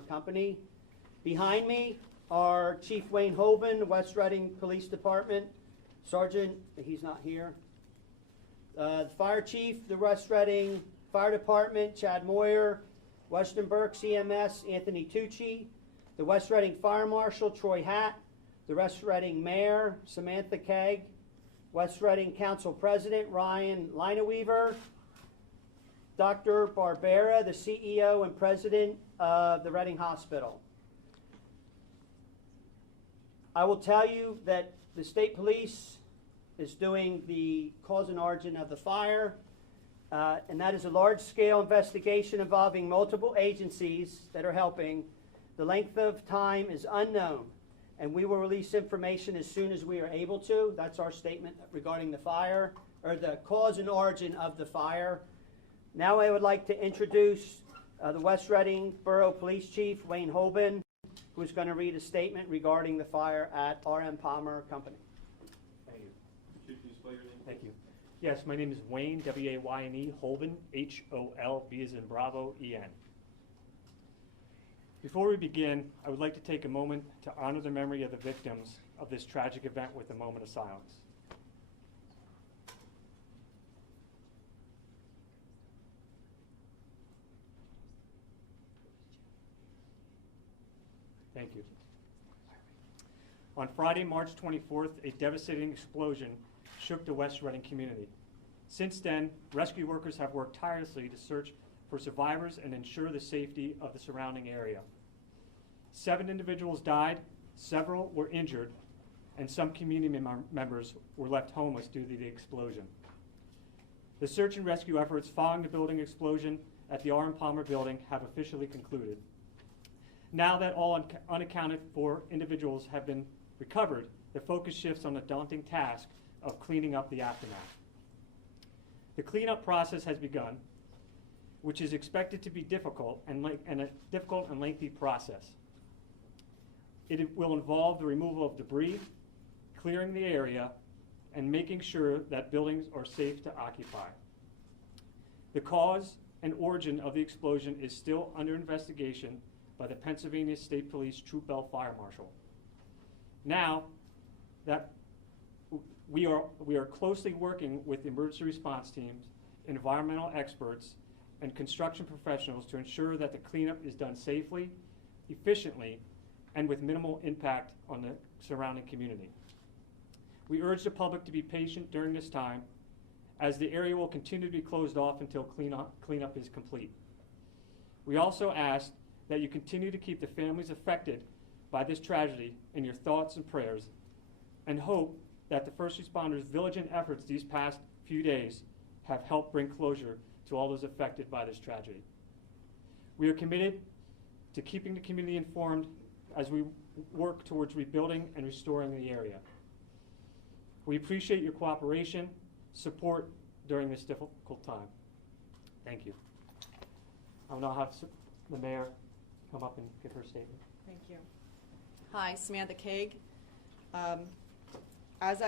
Company. Behind me are Chief Wayne Holden, West Reading Police Department, Sergeant, he's not here, the Fire Chief, the West Reading Fire Department, Chad Moyer, Western Burke CMS, Anthony Tucci, the West Reading Fire Marshal, Troy Hatt, the West Reading Mayor, Samantha Keg, West Reading Council President, Ryan Lineweaver, Dr. Barbera, the CEO and President of the Reading Hospital. I will tell you that the state police is doing the cause and origin of the fire, and that is a large-scale investigation involving multiple agencies that are helping. The length of time is unknown, and we will release information as soon as we are able to. That's our statement regarding the fire, or the cause and origin of the fire. Now I would like to introduce the West Reading Borough Police Chief, Wayne Holden, who's going to read a statement regarding the fire at R.M. Palmer Company. Thank you. Could you please spell your name? Thank you. Yes, my name is Wayne, W-A-Y-N-E, Holden, H-O-L, B as in Bravo, E-N. Before we begin, I would like to take a moment to honor the memory of the victims of this tragic event with a moment of silence. Thank you. On Friday, March 24th, a devastating explosion shook the West Reading community. Since then, rescue workers have worked tirelessly to search for survivors and ensure the safety of the surrounding area. 7 individuals died, several were injured, and some community members were left homeless due to the explosion. The search and rescue efforts following the building explosion at the R.M. Palmer building have officially concluded. Now that all unaccounted for individuals have been recovered, the focus shifts on the daunting task of cleaning up the aftermath. The cleanup process has begun, which is expected to be difficult and a difficult and lengthy process. It will involve the removal of debris, clearing the area, and making sure that buildings are safe to occupy. The cause and origin of the explosion is still under investigation by the Pennsylvania State Police Troop L Fire Marshal. Now that we are closely working with emergency response teams, environmental experts, and construction professionals to ensure that the cleanup is done safely, efficiently, and with minimal impact on the surrounding community. We urge the public to be patient during this time, as the area will continue to be closed off until cleanup is complete. We also ask that you continue to keep the families affected by this tragedy in your thoughts and prayers, and hope that the first responders' diligent efforts these past few days have helped bring closure to all those affected by this tragedy. We are committed to keeping the community informed as we work towards rebuilding and restoring the area. We appreciate your cooperation, support during this difficult time. Thank you. I will now have the mayor come up and give her statement. Thank you. Hi, Samantha Keg. As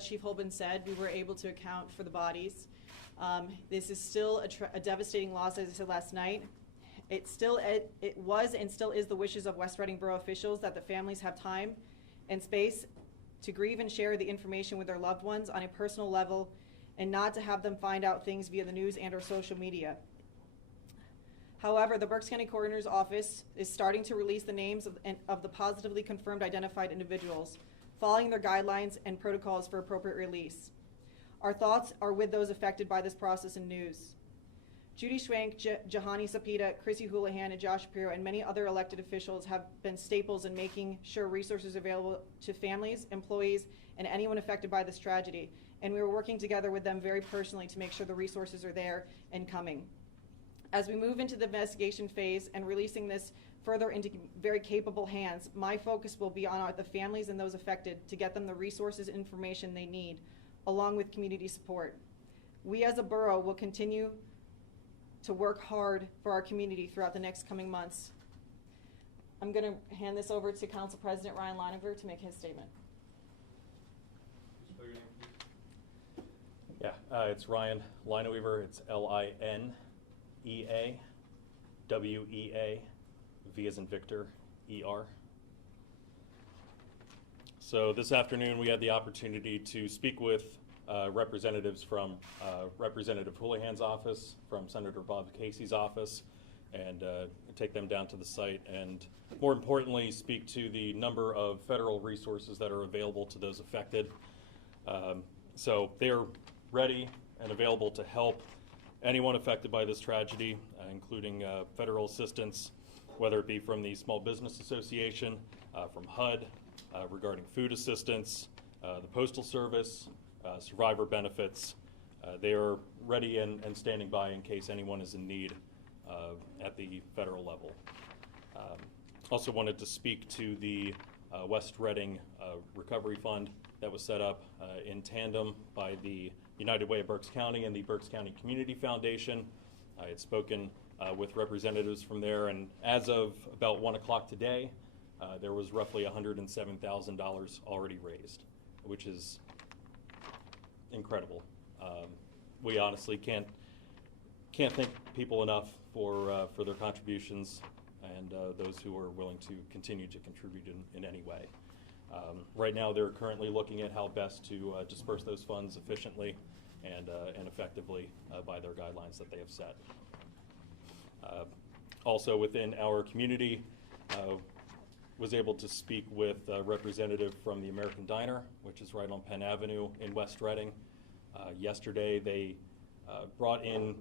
Chief Holden said, we were able to account for the bodies. This is still a devastating loss, as I said last night. It was and still is the wishes of West Reading Borough officials that the families have time and space to grieve and share the information with their loved ones on a personal level, and not to have them find out things via the news and or social media. However, the Berks County Coroner's Office is starting to release the names of the positively confirmed identified individuals, following their guidelines and protocols for appropriate release. Our thoughts are with those affected by this process and news. Judy Schwank, Jahani Sapita, Chrissy Houlihan, and Josh Shapiro, and many other elected officials have been staples in making sure resources are available to families, employees, and anyone affected by this tragedy. And we are working together with them very personally to make sure the resources are there and coming. As we move into the investigation phase and releasing this further into very capable hands, my focus will be on the families and those affected to get them the resources and information they need, along with community support. We as a borough will continue to work hard for our community throughout the next coming months. I'm going to hand this over to Council President Ryan Lineweaver to make his statement. Yeah, it's Ryan Lineweaver. It's L-I-N-E-A. WEA, V as in Victor, ER. So this afternoon we had the opportunity to speak with representatives from Representative Houlihan's office, from Senator Bob Casey's office, and take them down to the site and, more importantly, speak to the number of federal resources that are available to those affected. So they're ready and available to help anyone affected by this tragedy, including federal assistance, whether it be from the Small Business Association, from HUD, regarding food assistance, the Postal Service, survivor benefits. They are ready and standing by in case anyone is in need at the federal level. Also wanted to speak to the West Reading Recovery Fund that was set up in tandem by the United Way of Berks County and the Berks County Community Foundation. I had spoken with representatives from there, and as of about 1 o'clock today, there was roughly $107,000 already raised, which is incredible. We honestly can't thank people enough for their contributions and those who are willing to continue to contribute in any way. Right now, they're currently looking at how best to disperse those funds efficiently and effectively by their guidelines that they have set. Also within our community, was able to speak with a representative from the American Diner, which is right on Penn Avenue in West Reading. Yesterday, they brought in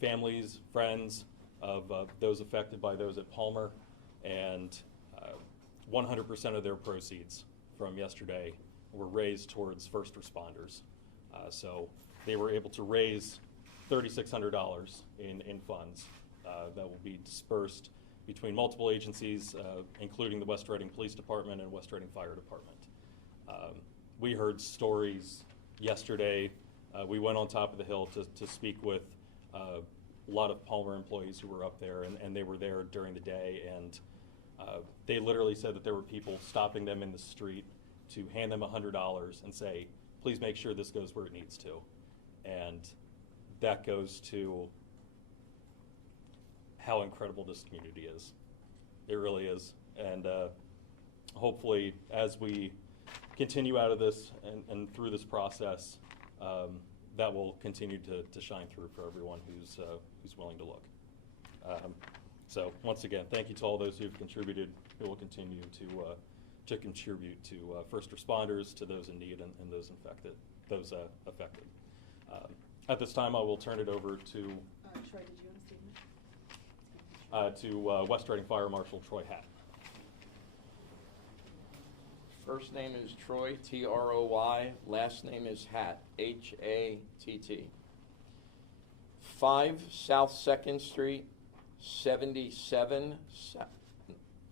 families, friends of those affected by those at Palmer, and 100% of their proceeds from yesterday were raised towards first responders. So they were able to raise $3,600 in funds that will be dispersed between multiple agencies, including the West Reading Police Department and West Reading Fire Department. We heard stories yesterday. We went on top of the hill to speak with a lot of Palmer employees who were up there, and they were there during the day, and they literally said that there were people stopping them in the street to hand them $100 and say, please make sure this goes where it needs to. And that goes to how incredible this community is. It really is. And hopefully, as we continue out of this and through this process, that will continue to shine through for everyone who's willing to look. So once again, thank you to all those who've contributed, who will continue to contribute to first responders, to those in need, and those affected. At this time, I will turn it over to Troy, did you want a statement? to West Reading Fire Marshal Troy Hatt. First name is Troy, T-R-O-Y. Last name is Hatt, H-A-T-T. 5 South 2nd Street, 77,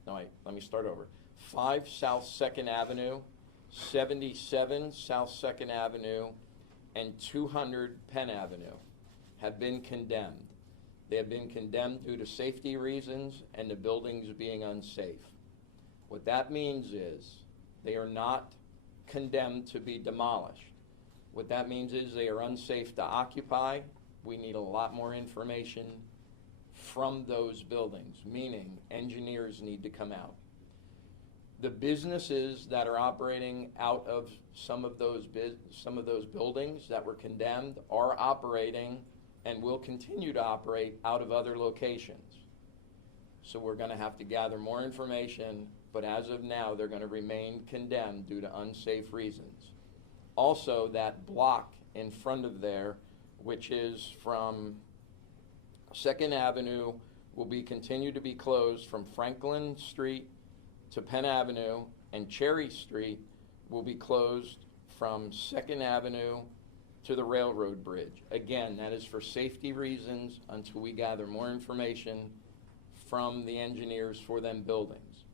no wait, let me start over. 5 South 2nd Avenue, 77 South 2nd Avenue, and 200 Penn Avenue have been condemned. They have been condemned due to safety reasons and the buildings being unsafe. What that means is they are not condemned to be demolished. What that means is they are unsafe to occupy. We need a lot more information from those buildings, meaning engineers need to come out. The businesses that are operating out of some of those buildings that were condemned are operating and will continue to operate out of other locations. So we're going to have to gather more information, but as of now, they're going to remain condemned due to unsafe reasons. Also, that block in front of there, which is from 2nd Avenue, will be continued to be closed from Franklin Street to Penn Avenue, and Cherry Street will be closed from 2nd Avenue to the railroad bridge. Again, that is for safety reasons until we gather more information from the engineers for them buildings.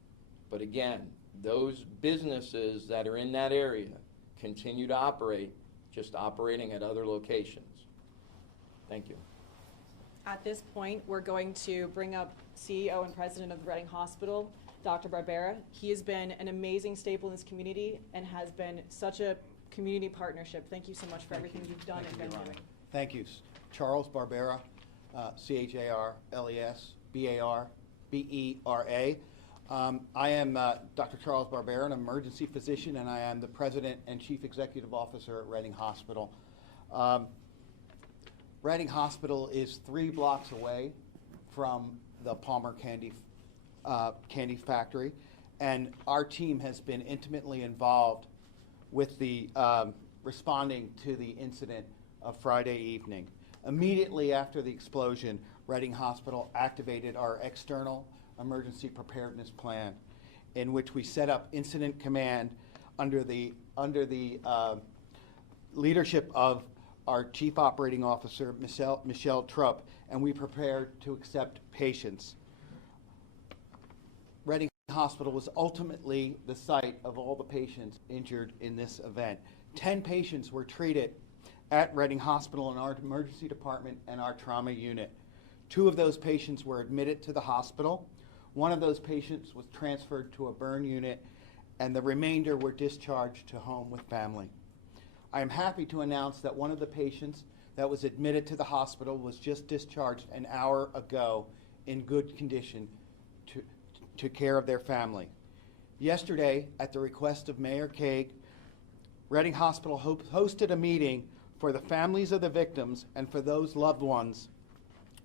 But again, those businesses that are in that area continue to operate, just operating at other locations. Thank you. At this point, we're going to bring up CEO and President of the Reading Hospital, Dr. Barbera. He has been an amazing staple in this community and has been such a community partnership. Thank you so much for everything you've done and been doing. Thank you. Charles Barbera, C-H-A-R-L-E-S, B-E-R-A. I am Dr. Charles Barbera, an emergency physician, and I am the President and Chief Executive Officer at Reading Hospital. Reading Hospital is 3 blocks away from the Palmer Candy Factory, and our team has been intimately involved with the responding to the incident of Friday evening. Immediately after the explosion, Reading Hospital activated our external emergency preparedness plan, in which we set up incident command under the leadership of our Chief Operating Officer, Michelle Trupp, and we prepared to accept patients. Reading Hospital was ultimately the site of all the patients injured in this event. 10 patients were treated at Reading Hospital in our emergency department and our trauma unit. 2 of those patients were admitted to the hospital. 1 of those patients was transferred to a burn unit, and the remainder were discharged to home with family. I am happy to announce that one of the patients that was admitted to the hospital was just discharged an hour ago in good condition to care of their family. Yesterday, at the request of Mayor Keg, Reading Hospital hosted a meeting for the families of the victims and for those loved ones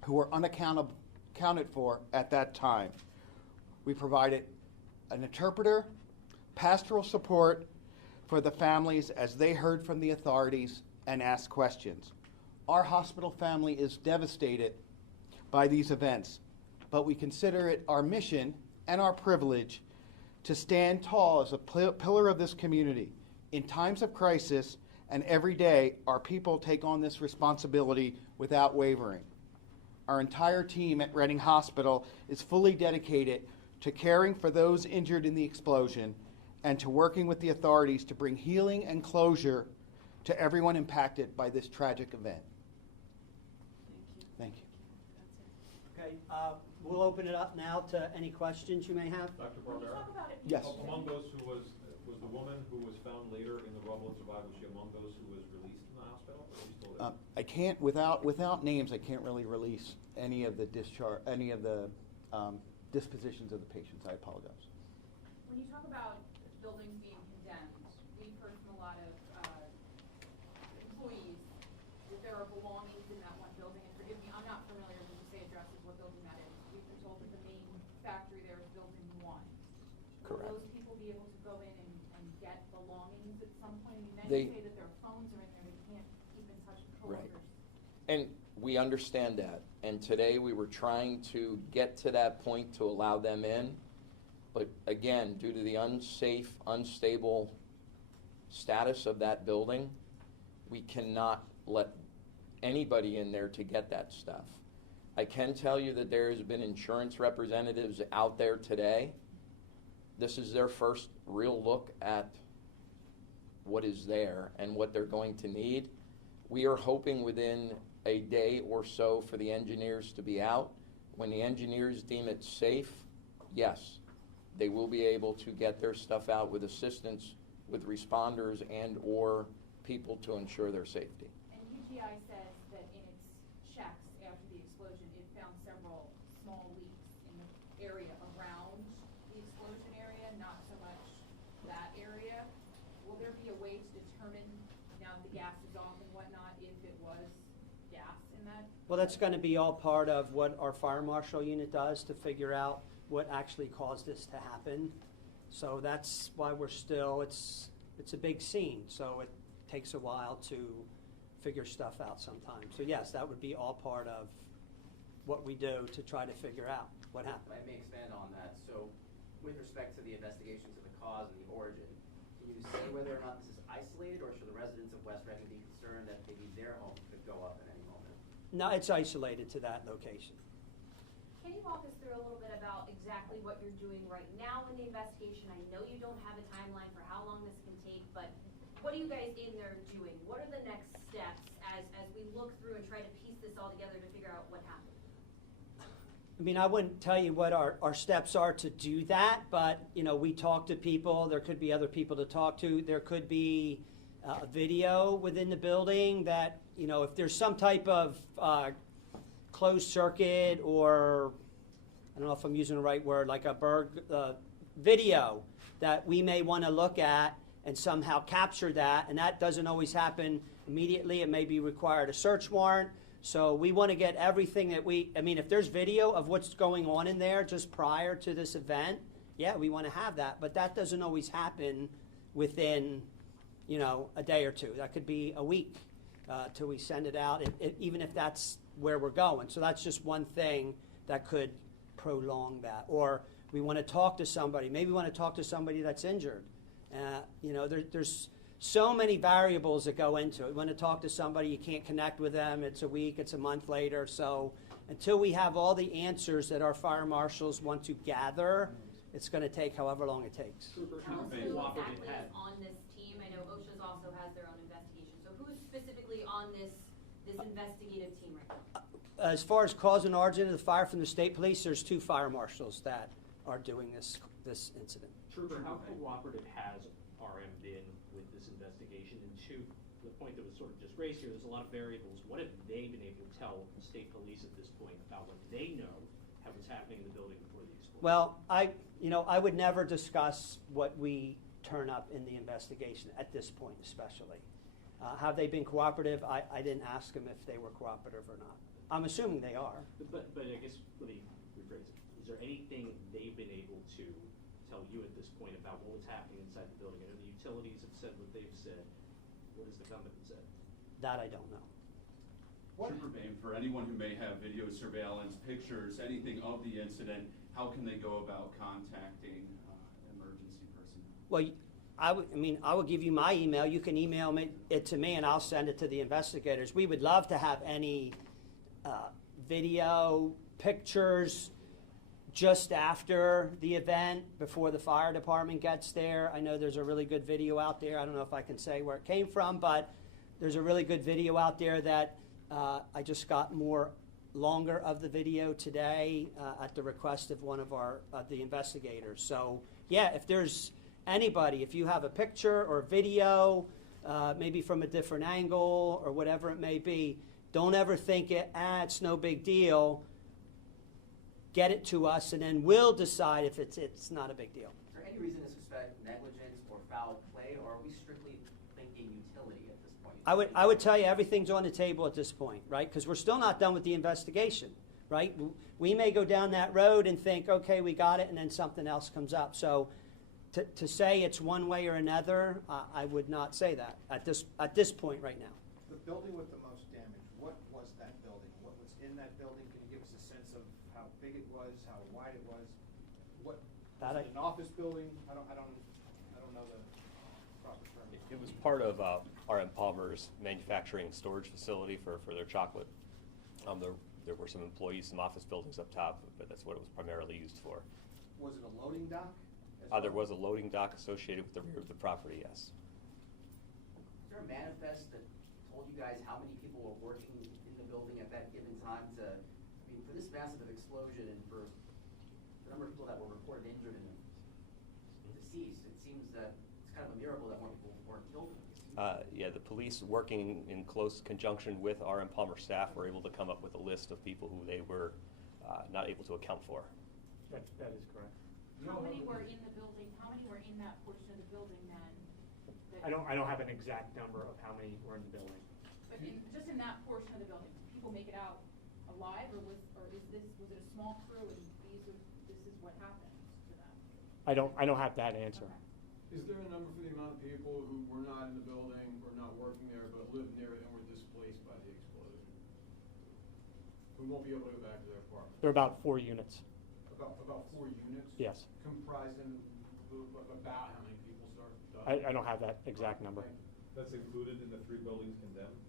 who were unaccounted for at that time. We provided an interpreter, pastoral support for the families as they heard from the authorities and asked questions. Our hospital family is devastated by these events, but we consider it our mission and our privilege to stand tall as a pillar of this community. In times of crisis and every day, our people take on this responsibility without wavering. Our entire team at Reading Hospital is fully dedicated to caring for those injured in the explosion and to working with the authorities to bring healing and closure to everyone impacted by this tragic event. Thank you. Okay, we'll open it up now to any questions you may have. Dr. Barbera? Yes. Among those who was the woman who was found later in the rubble and survived, was she among those who was released from the hospital? Or is she still there? I can't, without names, I can't really release any of the dispositions of the patients. I apologize. When you talk about buildings being condemned, we've heard from a lot of employees that there are belongings in that one building. And forgive me, I'm not familiar when you say addresses what building that is. We've been told that the main factory there is building 1. Correct. Will those people be able to go in and get belongings at some point? You They- say that their phones are in there, they can't keep in touch with Right. coworkers. And we understand that. And today we were trying to get to that point to allow them in. But again, due to the unsafe, unstable status of that building, we cannot let anybody in there to get that stuff. I can tell you that there has been insurance representatives out there today. This is their first real look at what is there and what they're going to need. We are hoping within a day or so for the engineers to be out. When the engineers deem it safe, yes, they will be able to get their stuff out with assistance with responders and or people to ensure their safety. And UGI says that in its checks after the explosion, it found several small leaks in the area around the explosion area, not so much that area. Will there be a way to determine, now that the gas is off and whatnot, if it was gas in that? Well, that's going to be all part of what our fire marshal unit does to figure out what actually caused this to happen. So that's why we're still, it's a big scene, so it takes a while to figure stuff out sometimes. So yes, that would be all part of what we do to try to figure out what happened. I may expand on that. So with respect to the investigations of the cause and the origin, can you say whether or not this is isolated, or should the residents of West Reading be concerned that maybe their home could go up at any moment? No, it's isolated to that location. Can you walk us through a little bit about exactly what you're doing right now in the investigation? I know you don't have a timeline for how long this can take, but what are you guys in there doing? What are the next steps as we look through and try to piece this all together to figure out what happened? I mean, I wouldn't tell you what our steps are to do that, but, you know, we talk to people. There could be other people to talk to. There could be a video within the building that, you know, if there's some type of closed circuit or I don't know if I'm using the right word, like a video that we may want to look at and somehow capture that, and that doesn't always happen immediately. It may be required a search warrant. So we want to get everything that if there's video of what's going on in there just prior to this event, yeah, we want to have that. But that doesn't always happen within, a day or two. That could be a week till we send it out, even if that's where we're going. So that's just one thing that could prolong that. Or we want to talk to somebody. Maybe we want to talk to somebody that's injured. There's so many variables that go into it. You want to talk to somebody, you can't connect with them. It's a week, it's a month later. So until we have all the answers that our fire marshals want to gather, it's going to take however long it takes. Who exactly is on this team? I know OSHA's also has their own investigation. So who's specifically on this investigative team right now? As far as cause and origin of the fire from the state police, there's 2 fire marshals that are doing this incident. Trooper, how cooperative has RM been with this investigation? And to the point that was sort of just raised here, there's a lot of variables. What have they been able to tell the state police at this point about what they know was happening in the building before the explosion? Well, I would never discuss what we turn up in the investigation at this point, especially. Have they been cooperative? I didn't ask them if they were cooperative or not. I'm assuming they are. But I guess, let me rephrase it. Is there anything they've been able to tell you at this point about what was happening inside the building? I know the utilities have said what they've said. What has the company said? That I don't know. Trooper Bain, for anyone who may have video surveillance, pictures, anything of the incident, how can they go about contacting emergency personnel? Well, I will give you my email. You can email it to me, and I'll send it to the investigators. We would love to have any video, pictures, just after the event, before the fire department gets there. I know there's a really good video out there. I don't know if I can say where it came from, but there's a really good video out there that I just got longer of the video today at the request of one of the investigators. So yeah, if there's anybody, if you have a picture or video, maybe from a different angle or whatever it may be, don't ever think it's no big deal. Get it to us, and then we'll decide if it's not a big deal. Is there any reason to suspect negligence or foul play, or are we strictly thinking utility at this point? I would tell you everything's on the table at this point, right? Because we're still not done with the investigation, right? We may go down that road and think, okay, we got it, and then something else comes up. So to say it's one way or another, I would not say that at this point right now. The building with the most damage, what was that building? What was in that building? Can you give us a sense of how big it was, how wide it was? What was it, an office building? I don't know the proper term. It was part of RM Palmer's manufacturing storage facility for their chocolate. There were some employees, some office buildings up top, but that's what it was primarily used for. Was it a loading dock? There was a loading dock associated with the rear of the property, yes. Is there a manifest that told you guys how many people were working in the building at that given time for this massive explosion and for the number of people that were reported injured and deceased, it seems that it's kind of a miracle that more people weren't killed. Yeah, the police, working in close conjunction with RM Palmer staff, were able to come up with a list of people who they were not able to account for. That is correct. How many were in the building? How many were in that portion of the building then? I don't have an exact number of how many were in the building. But just in that portion of the building, did people make it out alive, or was it a small crew and this is what happened to them? I don't have that answer. Okay. Is there a number for the amount of people who were not in the building or not working there but lived near it and were displaced by the explosion? Who won't be able to go back to their apartment? There are about 4 units. About 4 units? Yes. Comprising about how many people I don't have that exact number. That's included in the 3 buildings condemned,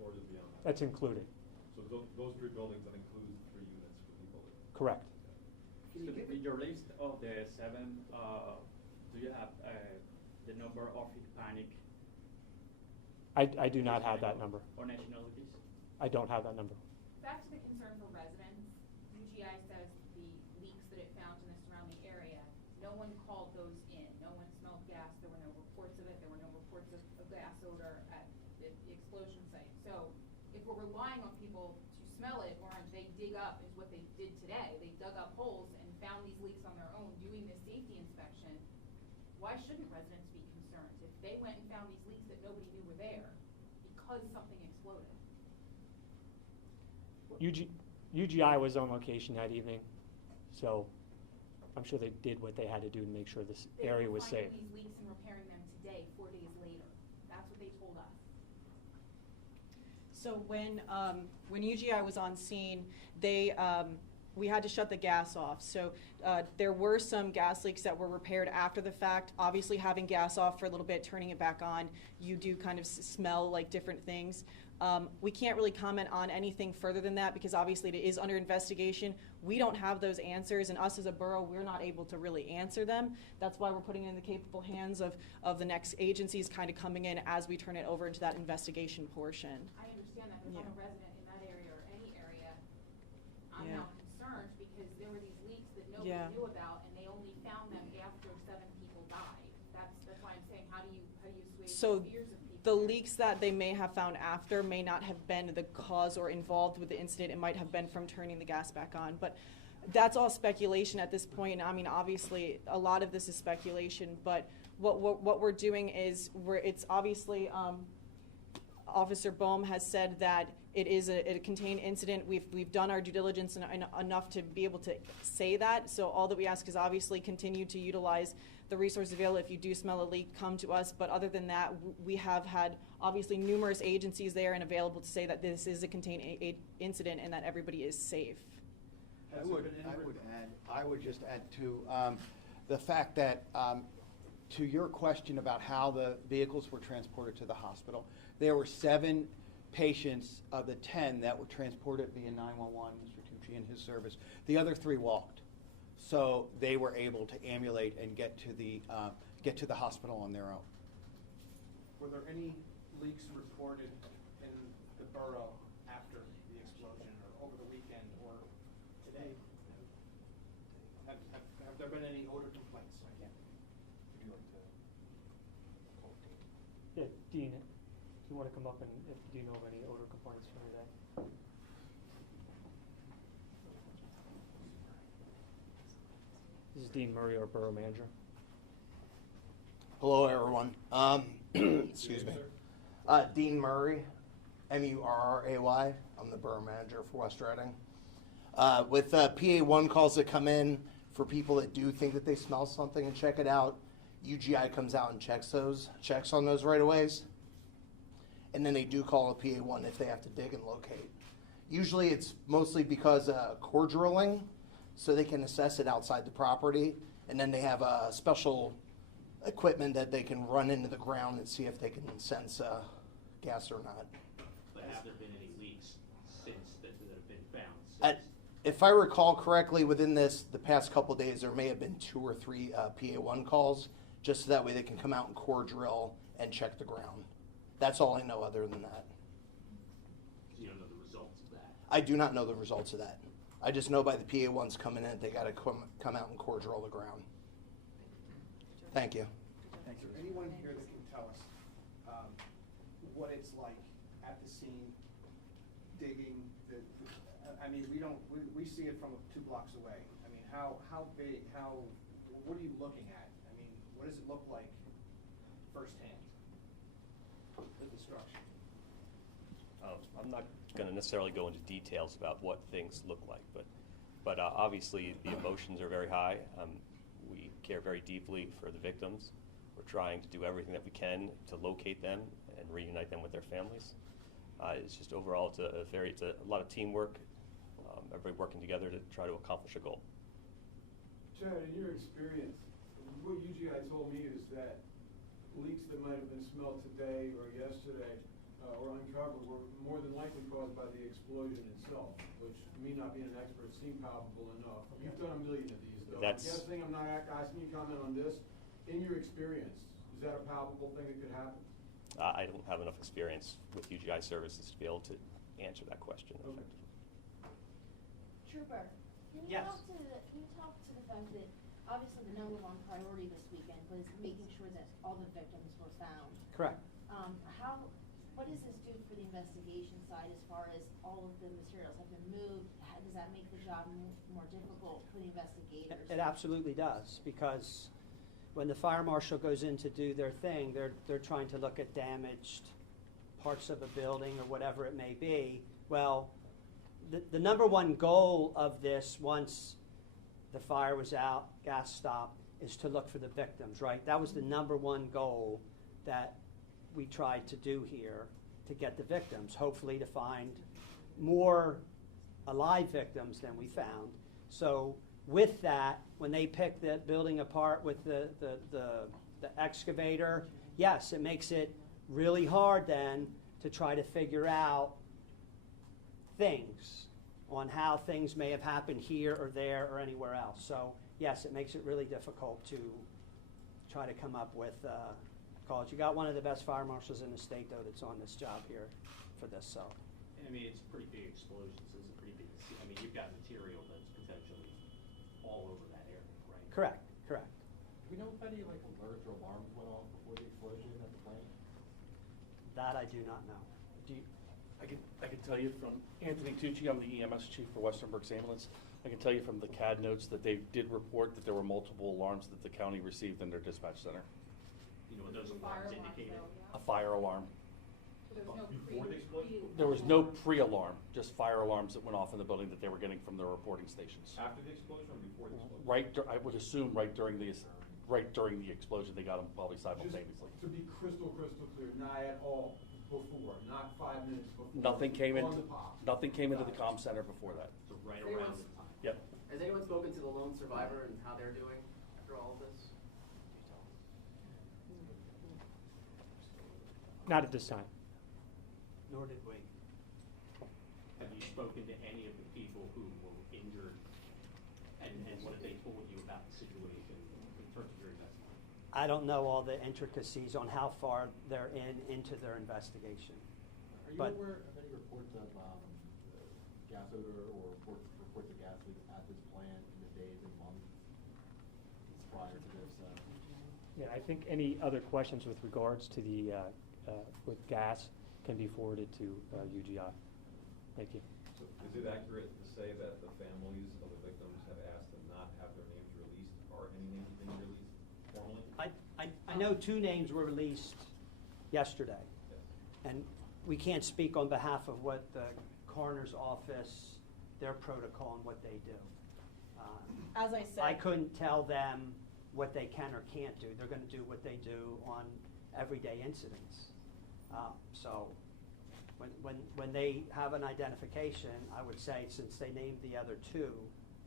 or is it beyond that? That's included. So those 3 buildings, that includes 3 units for people? Correct. So in your list of the 7, do you have the number of Hispanic? I do not have that number. Or nationalities? I don't have that number. Back to the concern for residents, UGI says the leaks that it found in the surrounding area, no one called those in. No one smelled gas. There were no reports of it. There were no reports of gas odor at the explosion site. So if we're relying on people to smell it, or they dig up, is what they did today. They dug up holes and found these leaks on their own doing this safety inspection, why shouldn't residents be concerned if they went and found these leaks that nobody knew were there because something exploded? UGI was on location that evening, so I'm sure they did what they had to do to make sure this area was safe. They were finding these leaks and repairing them today, 4 days later. That's what they told us. So when UGI was on scene, we had to shut the gas off. So there were some gas leaks that were repaired after the fact. Obviously, having gas off for a little bit, turning it back on, you do kind of smell like different things. We can't really comment on anything further than that because obviously it is under investigation. We don't have those answers, and us as a borough, we're not able to really answer them. That's why we're putting it in the capable hands of the next agencies kind of coming in as we turn it over into that investigation portion. I understand that, but if I'm a resident in that area or any area, I'm Yeah. now concerned because there were these leaks that nobody Yeah. knew about, and they only found them after 7 people died. That's why I'm saying, how do you assuage So the fears of people? the leaks that they may have found after may not have been the cause or involved with the incident. It might have been from turning the gas back on. But that's all speculation at this point. I mean, obviously, a lot of this is speculation. But what we're doing is it's obviously Officer Bohm has said that it is a contained incident. We've done our due diligence enough to be able to say that. So all that we ask is obviously continue to utilize the resources available. If you do smell a leak, come to us. But other than that, we have had obviously numerous agencies there and available to say that this is a contained incident and that everybody is safe. I would just add to the fact that to your question about how the vehicles were transported to the hospital, there were 7 patients of the 10 that were transported via 911, Mr. Tucci and his service. The other 3 walked. So they were able to ambulate and get to the hospital on their own. Were there any leaks reported in the borough after the explosion or over the weekend or today? Have there been any odor complaints? Would you like to? Yeah, Dean, if you want to come up and do you know of any odor complaints from today? This is Dean Murray, our borough manager. Hello, everyone. Excuse me. Dean Murray, M-U-R-R-A-Y. I'm the borough manager for West Reading. With PA1 calls that come in for people that do think that they smell something and check it out, UGI comes out and checks on those right-of-ways. And then they do call a PA1 if they have to dig and locate. Usually it's mostly because of core drilling, so they can assess it outside the property, and then they have special equipment that they can run into the ground and see if they can sense gas or not. But have there been any leaks since that have been found? If I recall correctly, within the past couple of days, there may have been 2 or 3 PA1 calls, just so that way they can come out and core drill and check the ground. That's all I know other than that. You don't know the results of that? I do not know the results of that. I just know by the PA1s coming in, they got to come out and core drill the ground. Thank you. Is there anyone here that can tell us what it's like at the scene, digging? I mean, we see it from 2 blocks away. I mean, how big? What are you looking at? I mean, what does it look like firsthand? The destruction. I'm not going to necessarily go into details about what things look like, but obviously the emotions are very high. We care very deeply for the victims. We're trying to do everything that we can to locate them and reunite them with their families. It's just overall, it's a lot of teamwork, everybody working together to try to accomplish a goal. Chad, in your experience, what UGI told me is that leaks that might have been smelled today or yesterday or uncovered were more than likely caused by the explosion itself, which me not being an expert seemed palpable enough. You've done a million of these, though. I'm guessing, I'm not asking you to comment on this. In your experience, is that a palpable thing that could happen? I don't have enough experience with UGI services to be able to answer that question effectively. Trooper, can you talk to the fact that obviously the number 1 priority this weekend was making sure that all the victims were found? Correct. What does this do for the investigation side as far as all of the materials have been moved? Does that make the job more difficult for the investigators? It absolutely does, because when the fire marshal goes in to do their thing, they're trying to look at damaged parts of a building or whatever it may be. Well, the number one goal of this, once the fire was out, gas stopped, is to look for the victims, right? That was the number one goal that we tried to do here, to get the victims, hopefully to find more alive victims than we found. So with that, when they pick the building apart with the excavator, yes, it makes it really hard then to try to figure out things on how things may have happened here or there or anywhere else. So yes, it makes it really difficult to try to come up with calls. You got one of the best fire marshals in the state, though, that's on this job here for this. So I mean, it's pretty big explosions. It's a pretty big. I mean, you've got material that's potentially all over that area, right? correct. Do we know if any alerts or alarms went off before the explosion at the plant? That I do not know. Do you? I can tell you from Anthony Tucci, I'm the EMS chief for Western Berks Ambulance. I can tell you from the CAD notes that they did report that there were multiple alarms that the county received in their dispatch center. You know what those alarms indicated? A fire alarm. So there was no Before the explosion? There was no pre-alarm, just fire alarms that went off in the building that they were getting from their reporting stations. After the explosion or before the explosion? I would assume right during the explosion, they got them probably simultaneously. Just to be crystal clear, not at all before, not 5 minutes before. Nothing came on into the pop. nothing came into the comm center before that. So right around the time. Yep. Has anyone spoken to the lone survivor and how they're doing after all of this? Not at this time. Nor did we. Have you spoken to any of the people who were injured, and what have they told you about the situation in terms of your investigation? I don't know all the intricacies on how far they're into their investigation. Are you But- aware of any reports of gas odor or reports of gas leaks at this plant in the days and months prior to this? Yeah, I think any other questions with regards to the, with gas can be forwarded to UGI. Thank you. So is it accurate to say that the families of the victims have asked to not have their names released? Are any names being released formally? I know 2 names were released yesterday. Yes. And we can't speak on behalf of what the coroner's office, their protocol and what they do. As I said. I couldn't tell them what they can or can't do. They're going to do what they do on everyday incidents. So when they have an identification, I would say since they named the other 2,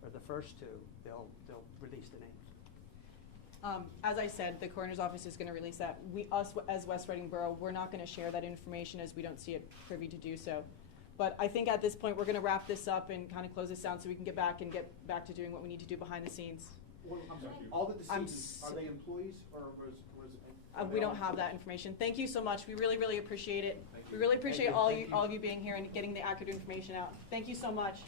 or the first 2, they'll release the names. As I said, the coroner's office is going to release that. Us as West Reading Borough, we're not going to share that information as we don't see it privy to do so. But I think at this point, we're going to wrap this up and kind of close this down so we can get back to doing what we need to do behind the scenes. I'm sorry, all the decedents, are they employees or was We don't have that information. Thank you so much. We really, really appreciate it. We really appreciate all of you being here and getting the accurate information out. Thank you so much.